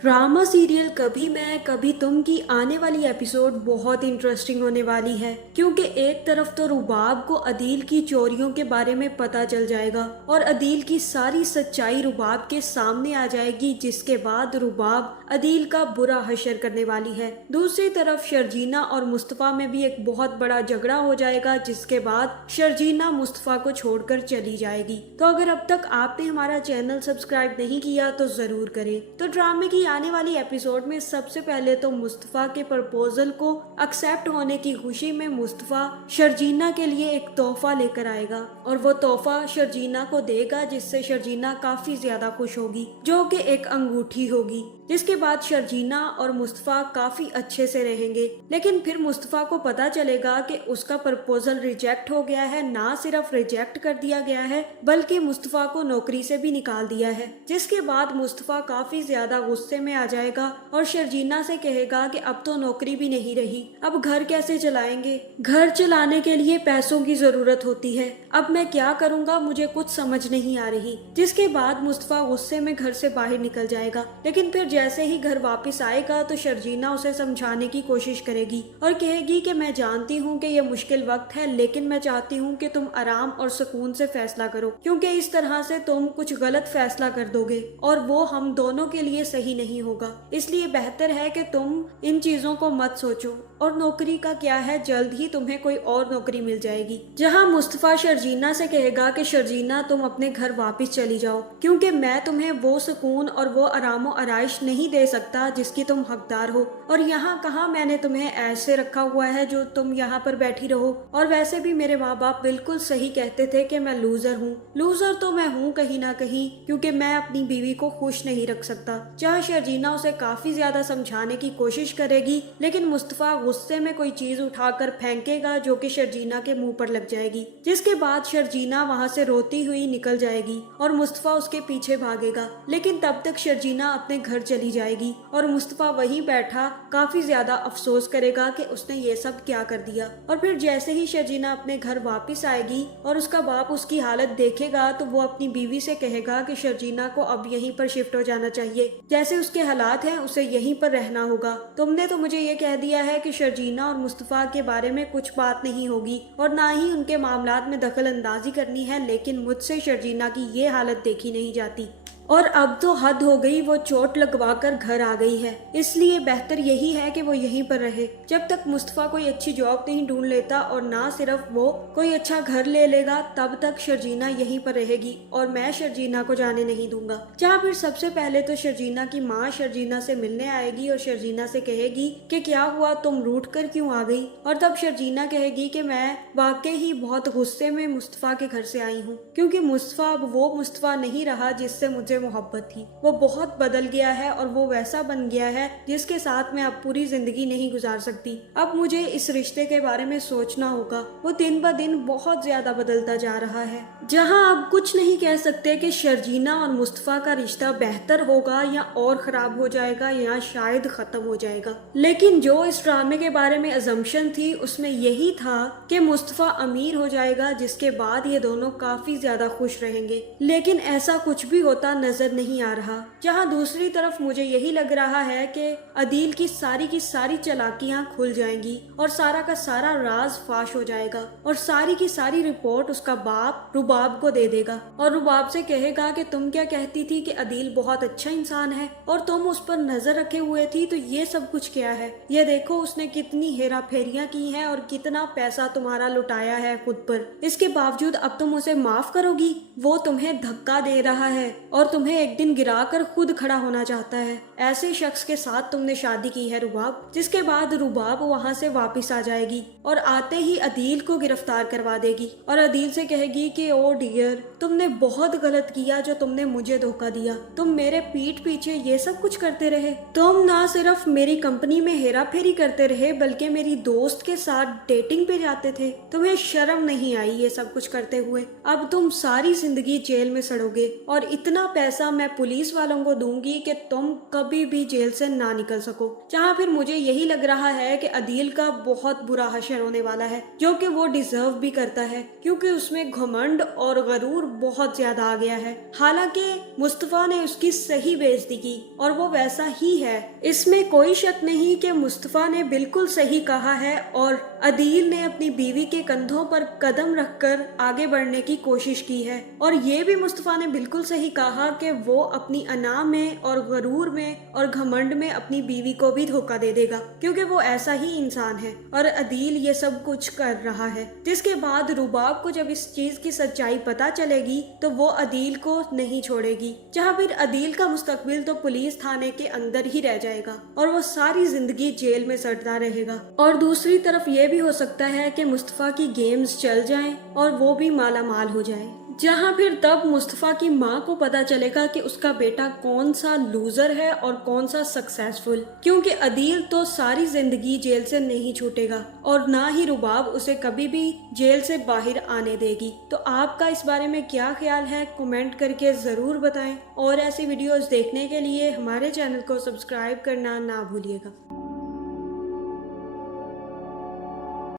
Drama serial कभी मैं कभी तुम की आने वाली एपिसोड बहुत इंटरेस्टिंग होने वाली है, क्योंकि एक तरफ तो रुबाब को अदील की चोरियों के बारे में पता चल जाएगा और अदील की सारी सच्चाई रुबाब के सामने आ जाएगी, जिसके बाद रुबाब अदील का बुरा हशर करने वाली है। दूसरी तरफ शर्जीना और मुस्तफ़ा में भी एक बहुत बड़ा झगड़ा हो जाएगा, जिसके बाद शर्जीना मुस्तफ़ा को छोड़कर चली जाएगी। तो अगर अब तक आपने हमारा चैनल सब्सक्राइब नहीं किया तो जरूर करें। तो ड्रामे की आने वाली एपिसोड में सबसे पहले तो मुस्तफ़ा के प्रपोजल को एक्सेप्ट होने की खुशी में मुस्तफ़ा शर्जीना के लिए एक तोहफा लेकर आएगा और वो तोहफा शर्जीना को देगा, जिससे शर्जीना काफी ज्यादा खुश होगी, जो कि एक अंगूठी होगी। जिसके बाद शर्जीना और मुस्तफ़ा काफी अच्छे से रहेंगे, लेकिन फिर मुस्तफ़ा को पता चलेगा कि उसका प्रपोजल रिजेक्ट हो गया है। ना सिर्फ रिजेक्ट कर दिया गया है बल्कि मुस्तफ़ा को नौकरी से भी निकाल दिया है। जिसके बाद मुस्तफ़ा काफी ज्यादा गुस्से में आ जाएगा और शर्जीना से कहेगा कि अब तो नौकरी भी नहीं रही, अब घर कैसे चलाएंगे, घर चलाने के लिए पैसों की जरूरत होती है, अब मैं क्या करूंगा, मुझे कुछ समझ नहीं आ रही। जिसके बाद मुस्तफ़ा गुस्से में घर से बाहर निकल जाएगा, लेकिन फिर जैसे ही घर वापस आएगा तो शर्जीना उसे समझाने की कोशिश करेगी और कहेगी कि मैं जानती हूँ कि यह मुश्किल वक्त है, लेकिन मैं चाहती हूँ कि तुम आराम और सुकून से फैसला करो, क्योंकि इस तरह से तुम कुछ गलत फैसला कर दोगे और वो हम दोनों के लिए सही नहीं होगा। इसलिए बेहतर है कि तुम इन चीजों को मत सोचो। और नौकरी का क्या है, जल्द ही तुम्हें कोई और नौकरी मिल जाएगी। जहाँ मुस्तफ़ा शर्जीना से कहेगा कि शर्जीना तुम अपने घर वापस चली जाओ, क्योंकि मैं तुम्हें वो सुकून और वो आरामो आराइश नहीं दे सकता जिसकी तुम हकदार हो, और यहाँ कहाँ मैंने तुम्हें ऐसे रखा हुआ है जो तुम यहाँ पर बैठी रहो। और वैसे भी मेरे माँ बाप बिल्कुल सही कहते थे कि मैं लूजर हूँ, लूजर तो मैं हूँ कहीं ना कहीं, क्योंकि मैं अपनी बीवी को खुश नहीं रख सकता। जहाँ शर्जीना उसे काफी ज्यादा समझाने की कोशिश करेगी, लेकिन मुस्तफ़ा गुस्से में कोई चीज उठाकर फेंकेगा जो कि शर्जीना के मुंह पर लग जाएगी। जिसके बाद शर्जीना वहां से रोती हुई निकल जाएगी और मुस्तफ़ा उसके पीछे भागेगा, लेकिन तब तक शर्जीना अपने घर चली जाएगी और मुस्तफ़ा वहीं बैठा काफी ज्यादा अफसोस करेगा कि उसने ये सब क्या कर दिया। और फिर जैसे ही शर्जीना अपने घर वापस आएगी और उसका बाप उसकी हालत देखेगा तो वो अपनी बीवी से कहेगा कि शर्जीना को अब यहीं पर शिफ्ट हो जाना चाहिए, जैसे उसके हालात हैं उसे यहीं पर रहना होगा। तुमने तो मुझे ये कह दिया है कि शर्जीना और मुस्तफ़ा के बारे में कुछ बात नहीं होगी और ना ही उनके मामलात में दखल अंदाजी करनी है, लेकिन मुझसे शर्जीना की ये हालत देखी नहीं जाती और अब तो हद हो गई, वो चोट लगवाकर घर आ गई है, इसलिए बेहतर यही है कि वो यहीं पर रहे जब तक मुस्तफ़ा कोई अच्छी जॉब नहीं ढूंढ लेता, और ना सिर्फ वो कोई अच्छा घर ले लेगा, तब तक शर्जीना यहीं पर रहेगी और मैं शर्जीना को जाने नहीं दूंगा। जहाँ फिर सबसे पहले तो शर्जीना की माँ शर्जीना से मिलने आएगी और शर्जीना से कहेगी कि क्या हुआ, तुम रूठ कर क्यों आ गई। और तब शर्जीना कहेगी कि मैं वाकई ही बहुत गुस्से में मुस्तफ़ा के घर से आई हूँ, क्योंकि मुस्तफ़ा अब वो मुस्तफ़ा नहीं रहा जिससे मुझे मोहब्बत थी, वो बहुत बदल गया है और वो वैसा बन गया है जिसके साथ मैं अब पूरी जिंदगी नहीं गुजार सकती। अब मुझे इस रिश्ते के बारे में सोचना होगा, वो दिन ब दिन बहुत ज्यादा बदलता जा रहा है। जहां अब कुछ नहीं कह सकते कि शर्जीना और मुस्तफ़ा का रिश्ता बेहतर होगा या और खराब हो जाएगा या शायद खत्म हो जाएगा, लेकिन जो इस ड्रामे के बारे में अजम्पशन थी उसमें यही था कि मुस्तफ़ा अमीर हो जाएगा, जिसके बाद ये दोनों काफी ज्यादा खुश रहेंगे, लेकिन ऐसा कुछ भी होता नजर नहीं आ रहा। जहां दूसरी तरफ मुझे यही लग रहा है कि अदील की सारी चालाकियां खुल जाएंगी और सारा का सारा राज फाश हो जाएगा और सारी की सारी रिपोर्ट उसका बाप रुबाब को दे देगा और रुबाब से कहेगा कि तुम क्या कहती थी कि अदील बहुत अच्छा इंसान है और तुम उस पर नजर रखे हुए थी, तो ये सब कुछ क्या है, ये देखो उसने कितनी हेरा फेरियां की हैं और कितना पैसा तुम्हारा लुटाया है खुद पर, इसके बावजूद अब तुम उसे माफ करोगी। वो तुम्हें धक्का दे रहा है और तुम्हें एक दिन गिराकर खुद खड़ा होना चाहता है। ऐसे शख्स के साथ तुमने शादी की है रुबाब। जिसके बाद रुबाब वहाँ से वापस आ जाएगी और आते ही अदील को गिरफ्तार करवा देगी और अदील से कहेगी कि ओ डियर, तुमने बहुत गलत किया जो तुमने मुझे धोखा दिया, तुम मेरे पीठ पीछे ये सब कुछ करते रहे, तुम ना सिर्फ मेरी कंपनी में हेरा फेरी करते रहे बल्कि मेरी दोस्त के साथ डेटिंग पे जाते थे, तुम्हें शर्म नहीं आई ये सब कुछ करते हुए, अब तुम सारी जिंदगी जेल में सड़ोगे और इतना पैसा मैं पुलिस वालों को दूंगी कि तुम कभी भी जेल से ना निकल सको। जहाँ फिर मुझे यही लग रहा है कि अदील का बहुत बुरा हशर होने वाला है, जो कि वो डिजर्व भी करता है, क्योंकि उसमें घमंड और गरूर बहुत ज्यादा आ गया है। हालांकि मुस्तफा ने उसकी सही बेइज्जती की और वो वैसा ही है। इसमें कोई शक नहीं कि मुस्तफा ने बिल्कुल सही कहा है और अदील ने अपनी बीवी के कंधों पर कदम रखकर आगे बढ़ने की कोशिश की है। और ये भी मुस्तफा ने बिल्कुल सही कहा कि वो अपनी अना में और गरूर में और घमंड में अपनी बीवी को भी धोखा दे देगा, क्योंकि वो ऐसा ही इंसान है और अदील ये सब कुछ कर रहा है। जिसके बाद रुबाब को जब इस चीज की सच्चाई पता चलेगी तो वो अदील को नहीं छोड़ेगी, जहाँ फिर अदील का मुस्तकबिल तो पुलिस थाने के अंदर ही रह जाएगा और वो सारी जिंदगी जेल में सड़ता रहेगा। और दूसरी तरफ ये भी हो सकता है कि मुस्तफा की गेम्स चल जाएं और वो भी माला माल हो जाए, जहाँ फिर तब मुस्तफा की माँ को पता चलेगा कि उसका बेटा कौन सा लूजर है और कौन सा सक्सेसफुल, क्योंकि अदील तो सारी जिंदगी जेल से नहीं छूटेगा और ना ही रुबाब उसे कभी भी जेल से बाहर आने देगी। तो आपका इस बारे में क्या ख्याल है, कमेंट करके जरूर बताएं और ऐसी वीडियोस देखने के लिए हमारे चैनल को सब्सक्राइब करना ना भूलिएगा।